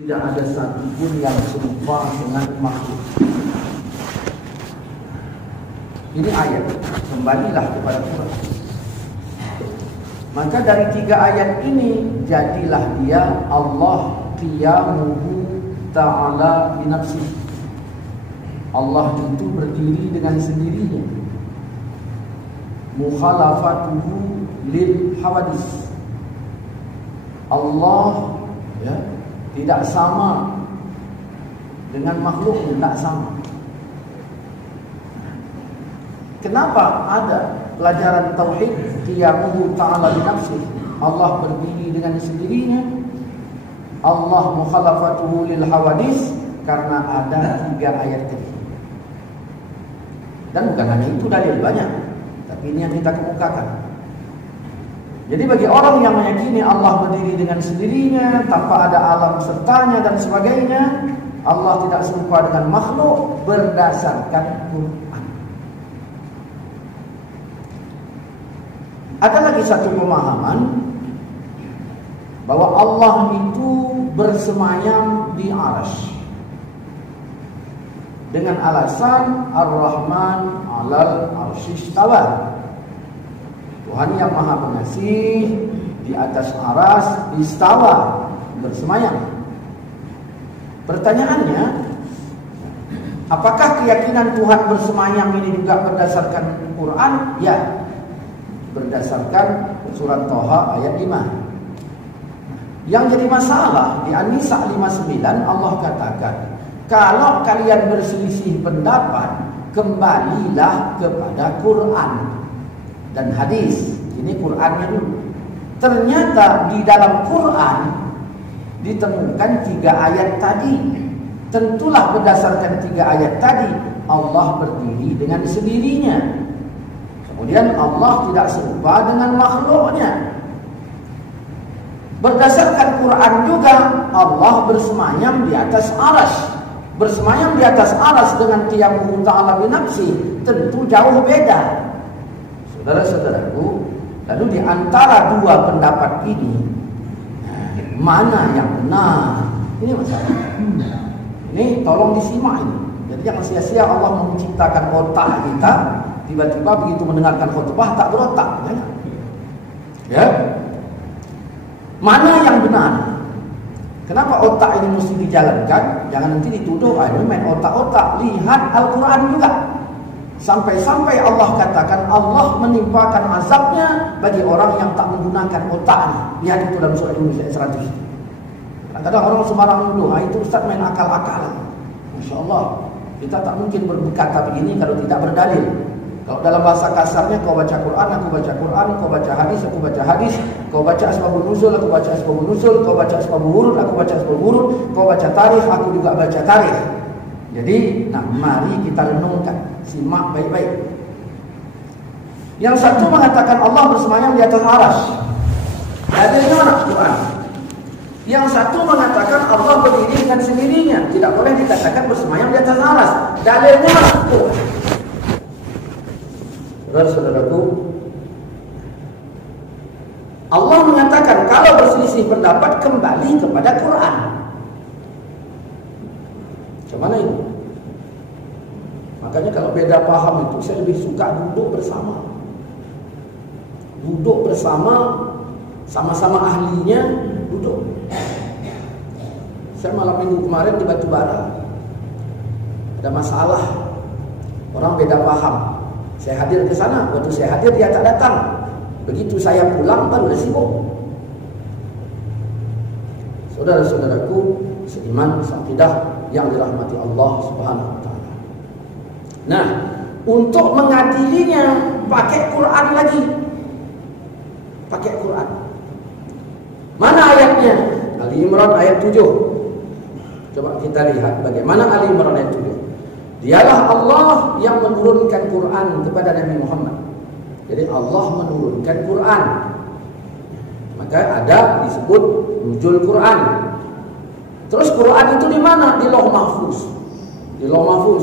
Tidak ada satupun yang serupa dengan makhluk. Ini ayat. Kembalilah kepada Quran. Maka dari 3 ayat ini jadilah dia Allah qiyamuhu ta'ala binafsihi. Allah itu berdiri dengan sendirinya. Mukhalafatuhu lil hawadis. Allah tidak sama dengan makhluk, tidak sama. Kenapa ada pelajaran tauhid qiyamuhu ta'ala bi nafsihi? Allah berdiri dengan sendirinya. Allah mukhalafatuhu lil hawadis, karena ada 3 ayat tadi. Dan bukan hanya itu, dalil banyak, tapi ini yang kita kemukakan. Jadi bagi orang yang meyakini Allah berdiri dengan sendirinya tanpa ada alam sertanya dan sebagainya, Allah tidak serupa dengan makhluk berdasarkan Quran. Ada lagi satu pemahaman bahwa Allah itu bersemayam di arsy dengan alasan Ar-Rahman 'alal 'arsy istawa. Tuhan yang Maha Pengasih di atas aras istawa, bersemayam. Pertanyaannya, apakah keyakinan Tuhan bersemayam ini juga berdasarkan Quran? Ya, berdasarkan surat Thaha ayat 5. Yang jadi masalah di An-Nisa 59, Allah katakan, kalau kalian berselisih pendapat, kembalilah kepada Quran dan hadis. Ini Qurannya dulu. Ternyata di dalam Quran ditemukan 3 ayat tadi. Tentulah berdasarkan 3 ayat tadi Allah berdiri dengan sendirinya. Kemudian Allah tidak serupa dengan makhluknya. Berdasarkan Quran juga Allah bersemayam di atas arsy. Bersemayam di atas arsy dengan qiyamuhu ta'ala bi nafsi tentu jauh beda. Saudara-saudaraku, lalu di antara 2 pendapat ini, mana yang benar? Ini masalah. Ini tolong disimak ini. Jadi jangan sia-sia Allah menciptakan otak kita, tiba-tiba begitu mendengarkan khutbah tak berotak. Ya? Mana yang benar? Kenapa otak ini mesti dijalankan? Jangan nanti dituduh, ini main otak-otak. Lihat Al-Quran juga. Sampai-sampai Allah katakan Allah menimpakan azabnya bagi orang yang tak menggunakan otaknya. Lihat itu dalam surah Yunus ayat 100. Kadang-kadang orang sembarang nuduh, itu Ustaz main akal-akalan. Masya Allah, kita tak mungkin berkata begini kalau tidak berdalil. Kalau dalam bahasa kasarnya, kau baca Quran, aku baca Quran, kau baca hadis, aku baca hadis, kau baca asbabun nuzul, aku baca asbabun nuzul, kau baca asbabul wurud, aku baca asbabul wurud, kau baca tarikh, aku juga baca tarikh. Jadi, mari kita renungkan, simak baik-baik. Yang satu mengatakan Allah bersemayam di atas arsy. Dalilnya mana? Quran. Yang satu mengatakan Allah berdiri dengan sendirinya, tidak boleh dikatakan bersemayam di atas arsy. Dalilnya mana? Quran. Saudara-saudaraku, Allah mengatakan kalau berselisih pendapat kembali kepada Quran. Mana ini? Makanya kalau beda paham itu saya lebih suka duduk bersama. Duduk bersama, sama-sama ahlinya, duduk. Saya malam minggu kemarin di Batubara. Ada masalah. Orang beda paham. Saya hadir ke sana, waktu saya hadir dia tak datang. Begitu saya pulang baru dia sibuk. Saudara-saudaraku, seiman, seakidah yang dirahmati Allah Subhanahu wa taala. Nah, untuk mengadilinya pakai Quran lagi. Pakai Quran. Mana ayatnya? Ali Imran ayat 7. Coba kita lihat bagaimana Ali Imran ayat 7. Dialah Allah yang menurunkan Quran kepada Nabi Muhammad. Jadi Allah menurunkan Quran. Maka ada disebut nuzul Quran. Terus Quran itu di mana? Di Lauh Mahfuz. Di Lauh Mahfuz.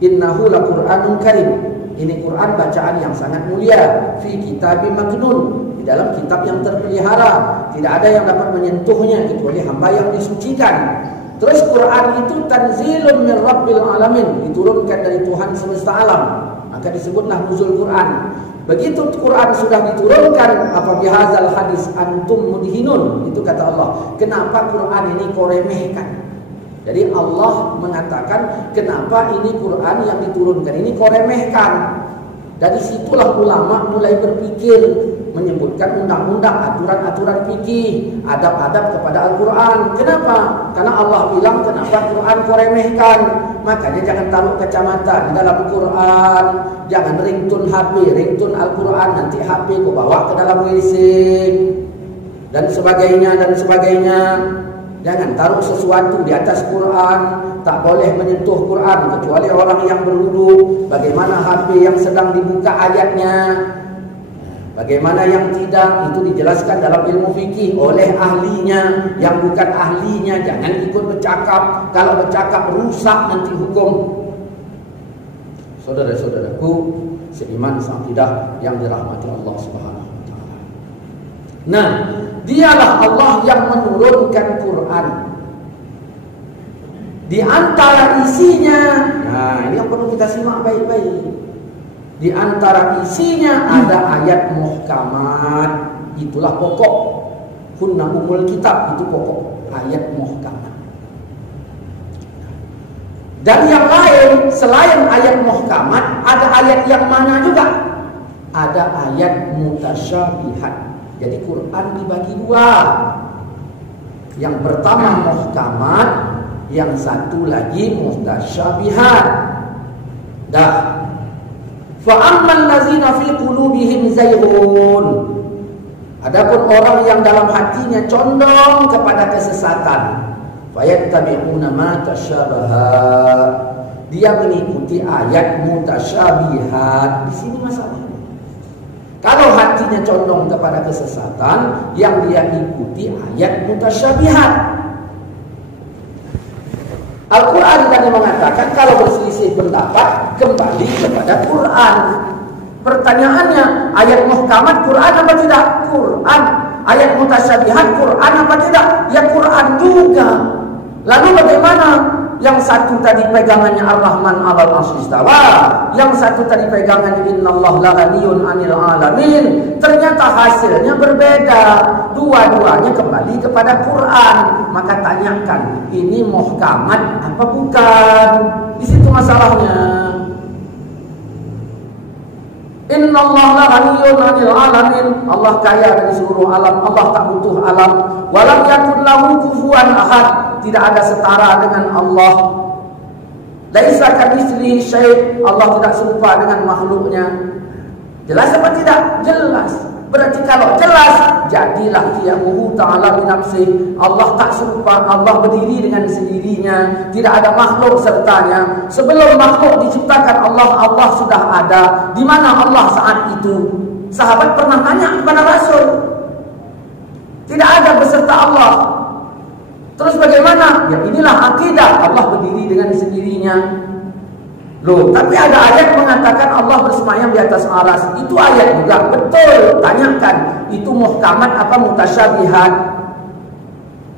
Innahu laqur'anun karim. Ini Quran bacaan yang sangat mulia. Fi kitabim maknun, di dalam kitab yang terpelihara. Tidak ada yang dapat menyentuhnya kecuali hamba yang disucikan. Terus Quran itu tanzilun min rabbil alamin, diturunkan dari Tuhan semesta alam. Maka disebutlah nuzul Quran. Begitu Quran sudah diturunkan, apa bihadzal hadis antum mudhinun, itu kata Allah. Kenapa Quran ini kau remehkan? Jadi Allah mengatakan, kenapa ini Quran yang diturunkan ini kau remehkan? Dari situlah ulama mulai berpikir, menyebutkan undang-undang, aturan-aturan fikih, adab-adab kepada Al-Quran. Kenapa? Karena Allah bilang, kenapa Quran kau remehkan? Makanya jangan taruh kacamata di dalam Quran, jangan ringtone HP, ringtone Al-Quran, nanti HP kau bawa ke dalam WC, dan sebagainya, dan sebagainya. Jangan taruh sesuatu di atas Quran, tak boleh menyentuh Quran kecuali orang yang berwudu. Bagaimana HP yang sedang dibuka ayatnya, bagaimana yang tidak, itu dijelaskan dalam ilmu fikih oleh ahlinya. Yang bukan ahlinya jangan ikut bercakap. Kalau bercakap rusak nanti hukum. Saudara-saudaraku seiman seakidah yang dirahmati Allah Subhanahu wa taala. Nah, dialah Allah yang menurunkan Quran. Di antara isinya, nah ini yang perlu kita simak baik-baik. Di antara isinya ada ayat muhkamat, itulah pokok. Hunna umul kitab, itu pokok ayat muhkamat. Dan yang lain selain ayat muhkamat, ada ayat yang mana juga? Ada ayat mutasyabihat. Jadi Quran dibagi dua. Yang pertama muhkamat, yang satu lagi mutasyabihat. Dah. Fa ammal ladzina fi qulubihim zayghun. Adapun orang yang dalam hatinya condong kepada kesesatan, fayattabi'una ma tasyabaha. Dia mengikuti ayat mutasyabihat. Di sini masalahnya. Kalau hatinya condong kepada kesesatan, yang dia ikuti ayat mutasyabihat. Al-Quran tadi mengatakan kalau berselisih pendapat kembali kepada Quran. Pertanyaannya, ayat muhkamat Quran apa tidak? Quran. Ayat mutasyabihat Quran apa tidak? Ya Quran juga. Lalu bagaimana? Yang satu tadi pegangannya Ar-Rahman 'alal 'arsy istawa, yang satu tadi pegangan innallaha laghaniyun 'anil 'alamin. Ternyata hasilnya berbeda. Dua-duanya kembali kepada Quran. Maka tanyakan, ini muhkamat apa bukan? Di situ masalahnya. Innallaha laghaniyun 'anil 'alamin. Allah kaya dari seluruh alam. Allah tak butuh alam. Walam yakun lahu kufuwan ahad. Tidak ada setara dengan Allah. Laisa kamitslihi syai'. Allah tidak serupa dengan makhluknya. Jelas apa tidak? Jelas. Berarti kalau jelas, jadilah qiyamuhu ta'ala bi nafsihi. Allah tak serupa, Allah berdiri dengan sendirinya, tidak ada makhluk sertanya. Sebelum makhluk diciptakan Allah sudah ada. Di mana Allah saat itu? Sahabat pernah tanya kepada Rasul. Tidak ada beserta Allah. Terus bagaimana? Ya inilah akidah, Allah berdiri dengan sendirinya. Loh, tapi ada ayat mengatakan Allah bersemayam di atas aras. Itu ayat juga, betul. Tanyakan, itu muhkamat apa mutasyabihat?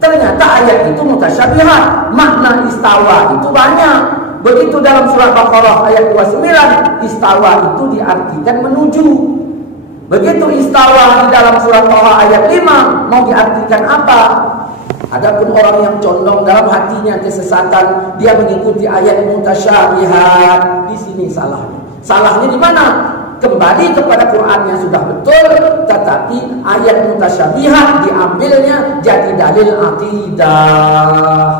Ternyata ayat itu mutasyabihat. Makna istawa itu banyak. Begitu dalam surah Baqarah ayat 29, istawa itu diartikan menuju. Begitu istawa di dalam surah Taha ayat 5, mau diartikan apa? Adapun orang yang condong dalam hatinya kesesatan, dia mengikuti ayat mutasyabihat. Di sini salahnya. Salahnya di mana? Kembali kepada Quran yang sudah betul, tetapi ayat mutasyabihat diambilnya jadi dalil akidah.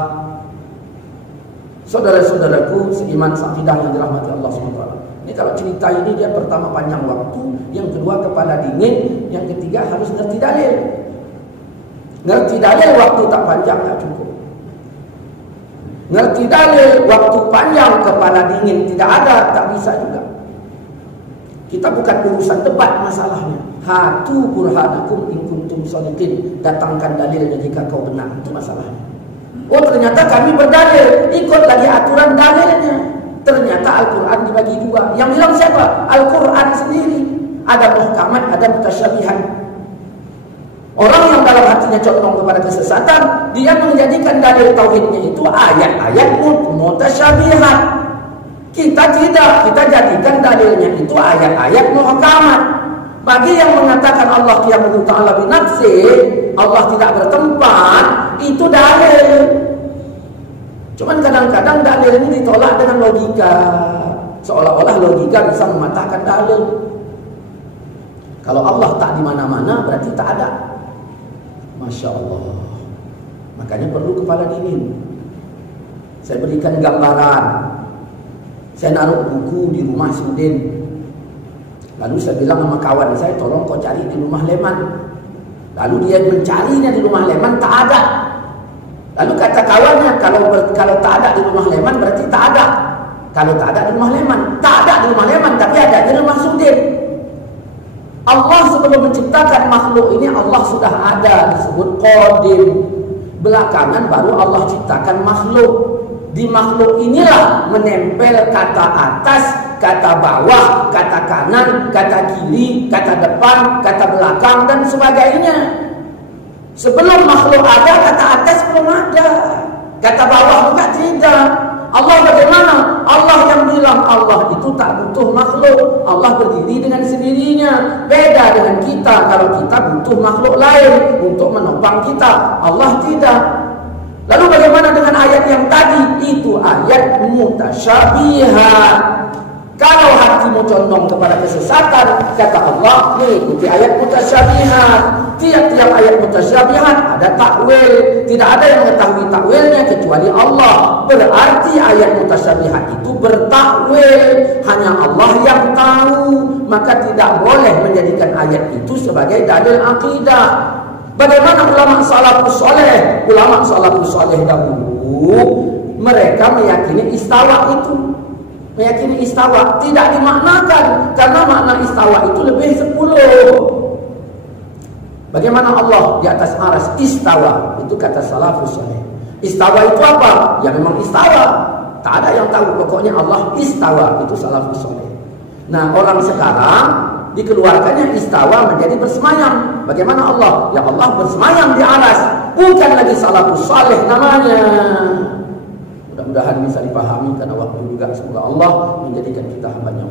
Saudara-saudaraku seiman seakidah yang dirahmati Allah SWT. Ini kalau cerita ini dia pertama panjang waktu, yang kedua kepala dingin, yang ketiga harus ngerti dalil. Ngerti dalil waktu tak panjang tak cukup. Ngerti dalil waktu panjang kepala dingin tidak ada, tak bisa juga. Kita bukan urusan debat masalahnya. Hatu burhanakum in kuntum shadiqin. Datangkan dalilnya jika kau benar, itu masalahnya. Oh ternyata kami berdalil, ikut lagi aturan dalilnya. Ternyata Al-Quran dibagi dua. Yang bilang siapa? Ada muhkamat, ada mutasyabihat. Orang yang dalam hatinya condong kepada kesesatan, dia menjadikan dalil tauhidnya itu ayat-ayat mutasyabihat. Kita tidak, kita jadikan dalilnya itu ayat-ayat muhkamat. Bagi yang mengatakan Allah qiyamul ta'ala binafsi, Allah tidak bertempat, itu dalil. Cuman kadang-kadang dalil ini ditolak dengan logika, seolah-olah logika bisa mematahkan dalil. Kalau Allah tak di mana-mana berarti tak ada. Masya Allah. Makanya perlu kepala dingin. Saya berikan gambaran. Saya naruh buku di rumah Sudin. Lalu saya bilang sama kawan saya, tolong kau cari di rumah Leman. Lalu dia mencarinya di rumah Leman, tak ada. Lalu kata kawannya, kalau tak ada di rumah Leman berarti tak ada. Kalau tak ada di rumah Leman, tak ada di rumah Leman, tapi ada di rumah Sudin. Allah sebelum menciptakan makhluk ini, Allah sudah ada, disebut qadim. Belakangan baru Allah ciptakan makhluk. Di makhluk inilah menempel kata atas, kata bawah, kata kanan, kata kiri, kata depan, kata belakang, dan sebagainya. Sebelum makhluk ada, kata atas belum ada, kata bawah juga tidak. Allah bagaimana? Allah yang bilang Allah itu tak butuh makhluk. Allah berdiri dengan sendirinya. Beda dengan kita, kalau kita butuh makhluk lain untuk menopang kita. Allah tidak. Lalu bagaimana dengan ayat yang tadi? Itu ayat mutasyabihat. Kalau hatimu condong kepada kesesatan, kata Allah, mengikuti ayat mutasyabihat. Tiap-tiap ayat mutasyabihat ada takwil. Tidak ada yang mengetahui takwilnya kecuali Allah. Berarti ayat mutasyabihat itu bertakwil. Hanya Allah yang tahu. Maka tidak boleh menjadikan ayat itu sebagai dalil akidah. Bagaimana ulama salafus saleh? Ulama salafus saleh dahulu, mereka meyakini istawa itu. Meyakini istawa tidak dimaknakan, karena makna istawa itu lebih 10. Bagaimana Allah di atas arsy istawa? Itu kata salafus saleh. Istawa itu apa? Ya memang istawa. Tak ada yang tahu, pokoknya Allah istawa. Itu salafus saleh. Nah, orang sekarang dikeluarkannya istawa menjadi bersemayam. Bagaimana Allah? Ya Allah bersemayam di arsy. Bukan lagi salafus saleh namanya. Mudah-mudahan bisa dipahami karena waktu juga. Semoga Allah menjadikan kita hamba-Nya.